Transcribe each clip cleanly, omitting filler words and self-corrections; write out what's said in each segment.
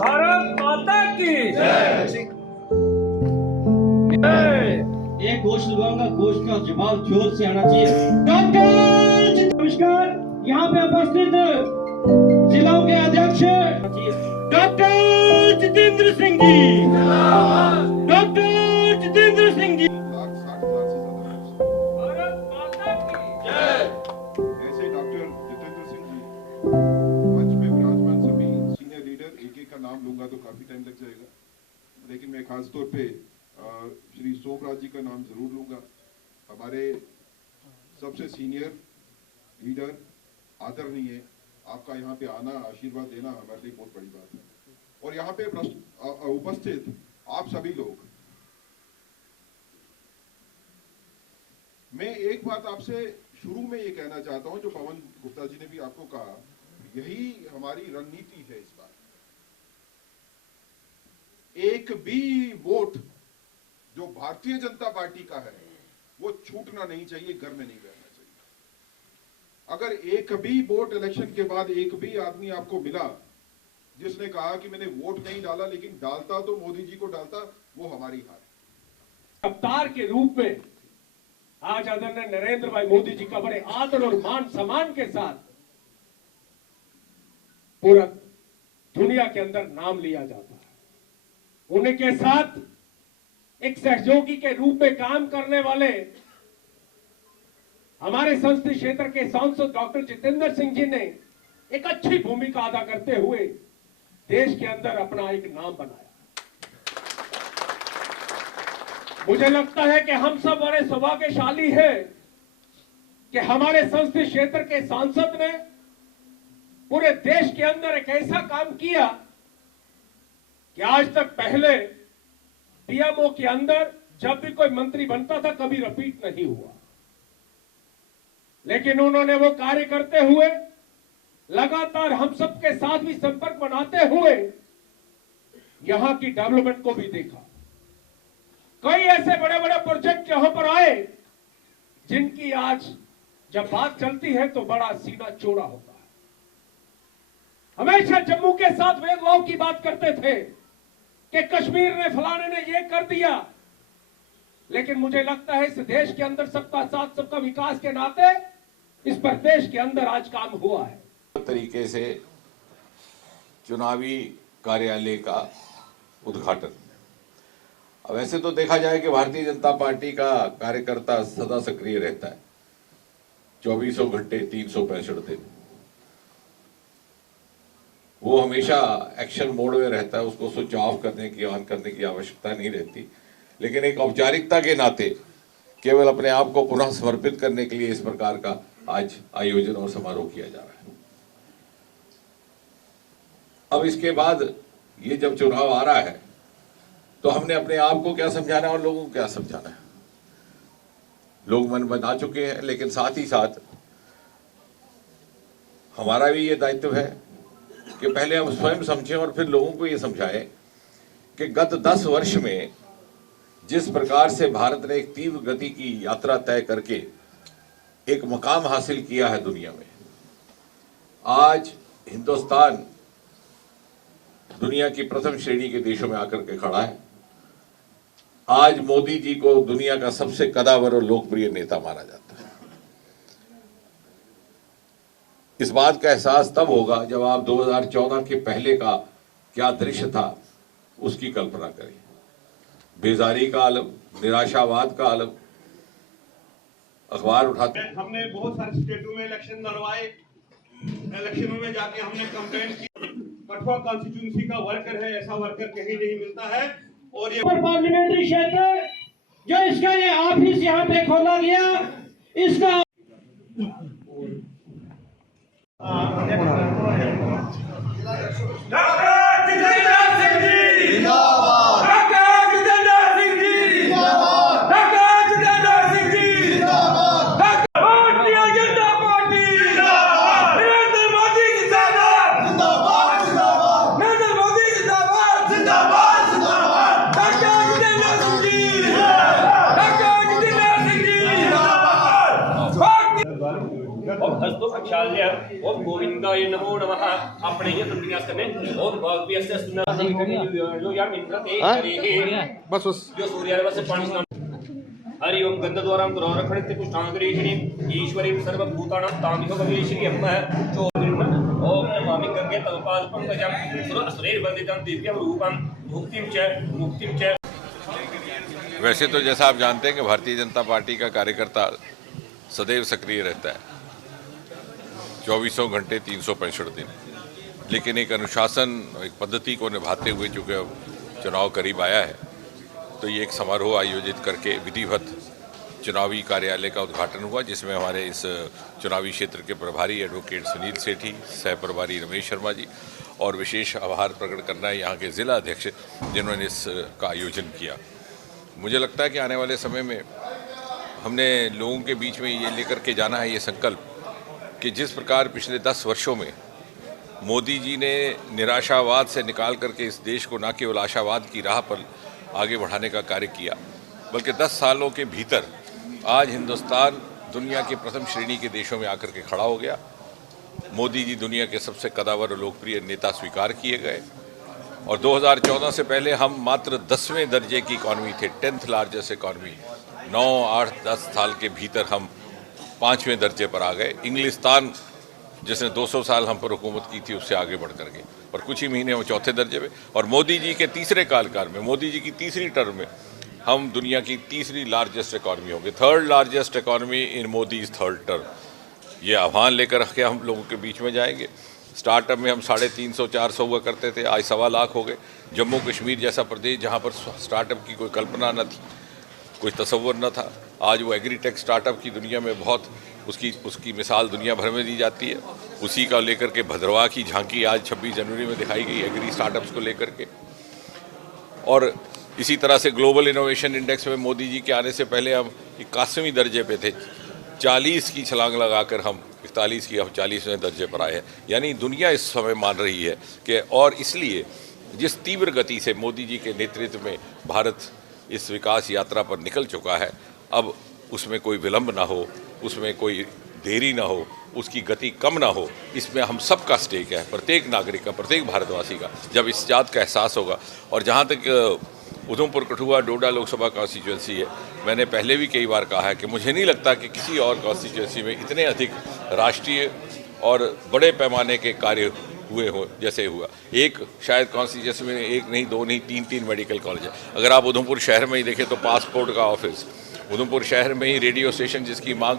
भारत माता की एक घोष लगाऊंगा, घोष का जवाब जोर से आना चाहिए। डॉक्टर नमस्कार, यहाँ पे उपस्थित जिलों के अध्यक्ष डॉक्टर जितेंद्र सिंह जी, डॉक्टर जितेंद्र सिंह जी। भारत माता की जय। ऐसे डॉक्टर जितेंद्र सिंह जी मंच पे विराजमान सभी सीनियर लीडर, एक एक का नाम लूंगा तो काफी टाइम लग जाएगा, लेकिन मैं खास तौर पे श्री सोमराज जी का नाम जरूर लूंगा। हमारे सबसे सीनियर लीडर, आदरणीय, आपका यहाँ पे आना, आशीर्वाद देना हमारे लिए बहुत बड़ी बात है। और यहाँ पे उपस्थित आप सभी लोग, मैं एक बात आपसे शुरू में ये कहना चाहता हूं, जो पवन गुप्ता जी ने भी आपको कहा, यही हमारी रणनीति है इस बार। एक भी वोट जो भारतीय जनता पार्टी का है वो छूटना नहीं चाहिए, घर में नहीं रहना चाहिए। अगर एक भी वोट इलेक्शन के बाद एक भी आदमी आपको मिला जिसने कहा कि मैंने वोट नहीं डाला लेकिन डालता तो मोदी जी को डालता, वो हमारी हार है। अवतार के रूप में आज आदरणीय नरेंद्र भाई मोदी जी का बड़े आदर और मान सम्मान के साथ पूरा दुनिया के अंदर नाम लिया जाता है। उनके साथ एक सहयोगी के रूप में काम करने वाले हमारे संसदीय क्षेत्र के सांसद डॉक्टर जितेंद्र सिंह जी ने एक अच्छी भूमिका अदा करते हुए देश के अंदर अपना एक नाम बनाया। मुझे लगता है कि हम सब बड़े सौभाग्यशाली हैं कि हमारे संसदीय क्षेत्र के सांसद ने पूरे देश के अंदर एक ऐसा काम किया कि आज तक पहले पीएमओ के अंदर जब भी कोई मंत्री बनता था कभी रिपीट नहीं हुआ, लेकिन उन्होंने वो कार्य करते हुए लगातार हम सबके साथ भी संपर्क बनाते हुए यहां की डेवलपमेंट को भी देखा। कई ऐसे बड़े बड़े प्रोजेक्ट यहां पर आए जिनकी आज जब बात चलती है तो बड़ा सीना चौड़ा होता है। हमेशा जम्मू के साथ भेदभाव की बात करते थे कि कश्मीर ने फलाने ने ये कर दिया, लेकिन मुझे लगता है इस देश के अंदर सबका साथ सबका विकास के नाते इस प्रदेश के अंदर आज काम हुआ है। तरीके से चुनावी कार्यालय का उद्घाटन। अब वैसे तो देखा जाए कि भारतीय जनता पार्टी का कार्यकर्ता सदा सक्रिय रहता है, 24 घंटे 365 दिन वो हमेशा एक्शन मोड में रहता है, उसको स्विच ऑफ करने की, ऑन करने की आवश्यकता नहीं रहती। लेकिन एक औपचारिकता के नाते केवल अपने आप को पुनः समर्पित करने के लिए इस प्रकार का आज आयोजन और समारोह किया जा रहा है। अब इसके बाद ये जब चुनाव आ रहा है तो हमने अपने आप को क्या समझाना है और लोगों को क्या समझाना है। लोग मन बना चुके हैं, लेकिन साथ ही साथ हमारा भी ये दायित्व है कि पहले हम स्वयं समझें और फिर लोगों को ये समझाएं कि गत 10 वर्ष में जिस प्रकार से भारत ने एक तीव्र गति की यात्रा तय करके एक मकाम हासिल किया है दुनिया में, आज हिंदुस्तान दुनिया की प्रथम श्रेणी के देशों में आकर के खड़ा है। आज मोदी जी को दुनिया का सबसे कदावर और लोकप्रिय नेता माना जाता है। इस बात का एहसास तब होगा जब आप 2014 के पहले का क्या दृश्य था उसकी कल्पना करें। बेजारी का आलम, निराशावाद का आलम, अखबार उठाते। हमने बहुत सारे स्टेटों में इलेक्शन लड़वाए, इलेक्शनों में जाके हमने कंप्लेंट की। कठुआ कॉन्स्टिट्यूंसी का वर्कर है, ऐसा वर्कर कहीं नहीं मिलता है। और ये पार्लियामेंट्री क्षेत्र जो इसका ये ऑफिस यहाँ पे खोला गया, इसका ओम गोविंदाय नमो नमः। अपने ये तंत्रियास करने ओम भगवती सुना जो यार मित्र ते करे बस जो सूर्यादेव से पानी स्नान। हरि ओम गंध द्वारां द्रोह रखणित पुष्टांगरेषिणी ईश्वरीं सर्वभूतानां तामिह भवेश्री अम्मा जो ओम नमामि गंगे तवपाद पंकजं सुर असुरैर् वन्दितं दिव्यं रूपं मुक्तिं च। वैसे तो जैसा आप जानते हैं कि भारतीय जनता पार्टी का कार्यकर्ता सदैव सक्रिय रहता है, 24 घंटे 365 दिन, लेकिन एक अनुशासन, एक पद्धति को निभाते हुए चूँकि अब चुनाव करीब आया है तो ये एक समारोह आयोजित करके विधिवत चुनावी कार्यालय का उद्घाटन हुआ, जिसमें हमारे इस चुनावी क्षेत्र के प्रभारी एडवोकेट सुनील सेठी, सह प्रभारी रमेश शर्मा जी और विशेष आभार प्रकट करना है यहाँ के जिला अध्यक्ष जिन्होंने इसका आयोजन किया। मुझे लगता है कि आने वाले समय में हमने लोगों के बीच में ये लेकर के जाना है ये संकल्प कि जिस प्रकार पिछले 10 वर्षों में मोदी जी ने निराशावाद से निकाल करके इस देश को न केवल आशावाद की राह पर आगे बढ़ाने का कार्य किया, बल्कि 10 सालों के भीतर आज हिंदुस्तान दुनिया के प्रथम श्रेणी के देशों में आकर के खड़ा हो गया। मोदी जी दुनिया के सबसे कदावर और लोकप्रिय नेता स्वीकार किए गए और 2014 से पहले हम मात्र 10वें दर्जे की इकॉनमी थे, 10th लार्जेस्ट इकॉनमी। 9, 8, 10 साल के भीतर हम 5वें दर्जे पर आ गए। इंग्लिस्तान जिसने 200 साल हम पर हुकूमत की थी उससे आगे बढ़ कर गए और कुछ ही महीने में 4थे दर्जे पे। और मोदी जी के तीसरे कार्यकाल में, मोदी जी की तीसरी टर्म में हम दुनिया की तीसरी लार्जेस्ट इकॉनमी होंगे, 3rd लार्जेस्ट इकॉनमी इन मोदीज 3rd टर्म। ये आह्वान लेकर के हम लोगों के बीच में जाएंगे। स्टार्टअप में हम 350-400 हुआ करते थे, आज 1.25 लाख हो गए। जम्मू कश्मीर जैसा प्रदेश जहाँ पर स्टार्टअप की कोई कल्पना न थी, कोई तसव्वुर न था, आज वो एग्रीटेक स्टार्टअप की दुनिया में बहुत उसकी मिसाल दुनिया भर में दी जाती है। उसी का लेकर के भद्रवाह की झांकी आज 26 जनवरी में दिखाई गई एग्री स्टार्टअप्स को लेकर के। और इसी तरह से ग्लोबल इनोवेशन इंडेक्स में मोदी जी के आने से पहले हम 81वें दर्जे पे थे, 40 की छलांग लगाकर हम 41 की, हम 40वें दर्जे पर आए हैं। यानी दुनिया इस समय मान रही है कि, और इसलिए जिस तीव्र गति से मोदी जी के नेतृत्व में भारत इस विकास यात्रा पर निकल चुका है, अब उसमें कोई विलंब ना हो, उसमें कोई देरी ना हो, उसकी गति कम ना हो, इसमें हम सब का स्टेक है, प्रत्येक नागरिक का, प्रत्येक भारतवासी का। जब इस बात का एहसास होगा, और जहाँ तक उधमपुर कठुआ डोडा लोकसभा कॉन्स्टिट्यूंसी है, मैंने पहले भी कई बार कहा है कि मुझे नहीं लगता कि किसी और कॉन्स्टिट्यूंसी में इतने अधिक राष्ट्रीय और बड़े पैमाने के कार्य हुए हो जैसे हुआ। एक शायद कॉन्स्टिट्यूंसी में 1 नहीं, 2 नहीं, 3 मेडिकल कॉलेज है। अगर आप उधमपुर शहर में ही देखें तो पासपोर्ट का ऑफिस, उधमपुर शहर में ही रेडियो स्टेशन जिसकी मांग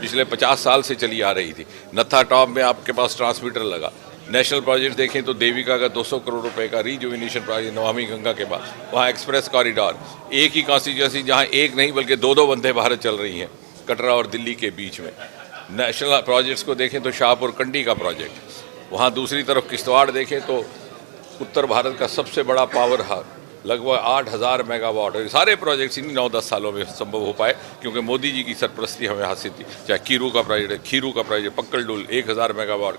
पिछले 50 साल से चली आ रही थी, नत्था टॉप में आपके पास ट्रांसमीटर लगा। नेशनल प्रोजेक्ट देखें तो देविका का 200 करोड़ रुपए का रिजुविनेशन प्रोजेक्ट नमामि गंगा के बाद, वहाँ एक्सप्रेस कॉरिडोर। एक ही कॉन्स्टिट्यूंसी जहाँ एक नहीं बल्कि 2 वंदे भारत चल रही हैं कटरा और दिल्ली के बीच में। नेशनल प्रोजेक्ट्स को देखें तो शाहपुर कंडी का प्रोजेक्ट, वहाँ दूसरी तरफ किश्तवाड़ देखें तो उत्तर भारत का सबसे बड़ा पावर हाउस, लगभग 8000 मेगावाट। और सारे प्रोजेक्ट्स इन्हीं 9-10 सालों में संभव हो पाए क्योंकि मोदी जी की सरपरस्ती हमें हासिल थी। चाहे खीरू का प्रोजेक्ट है, खीरू का प्रोजेक्ट, पक्कल डुल 1000 मेगावाट,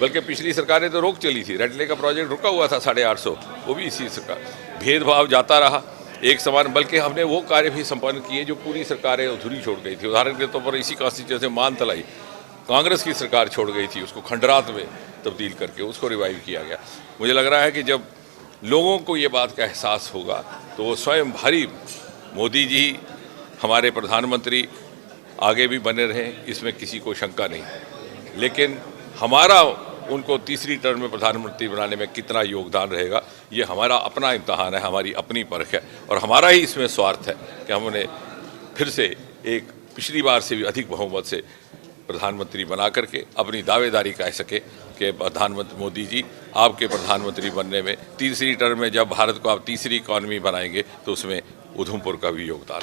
बल्कि पिछली सरकार ने तो रोक चली थी। रेडले का प्रोजेक्ट रुका हुआ था 850, वो भी इसी सरकार। भेदभाव जाता रहा, एक समान, बल्कि हमने वो कार्य भी संपन्न किए जो पूरी सरकारें अधूरी छोड़ गई थी। उदाहरण के तौर पर इसी कॉन्स्टिट्यूंसी में मान तलाई कांग्रेस की सरकार छोड़ गई थी, उसको खंडरात में तब्दील करके उसको रिवाइव किया गया। मुझे लग रहा है कि जब लोगों को ये बात का एहसास होगा तो वो स्वयं भारी, मोदी जी हमारे प्रधानमंत्री आगे भी बने रहें, इसमें किसी को शंका नहीं, लेकिन हमारा उनको तीसरी टर्म में प्रधानमंत्री बनाने में कितना योगदान रहेगा, ये हमारा अपना इम्तहान है, हमारी अपनी परख है। और हमारा ही इसमें स्वार्थ है कि हमने फिर से एक पिछली बार से भी अधिक बहुमत से प्रधानमंत्री बना करके अपनी दावेदारी कह सके कि प्रधानमंत्री मोदी जी आपके प्रधानमंत्री बनने में तीसरी टर्म में जब भारत को आप तीसरी इकॉनमी बनाएंगे तो उसमें उधमपुर का भी योगदान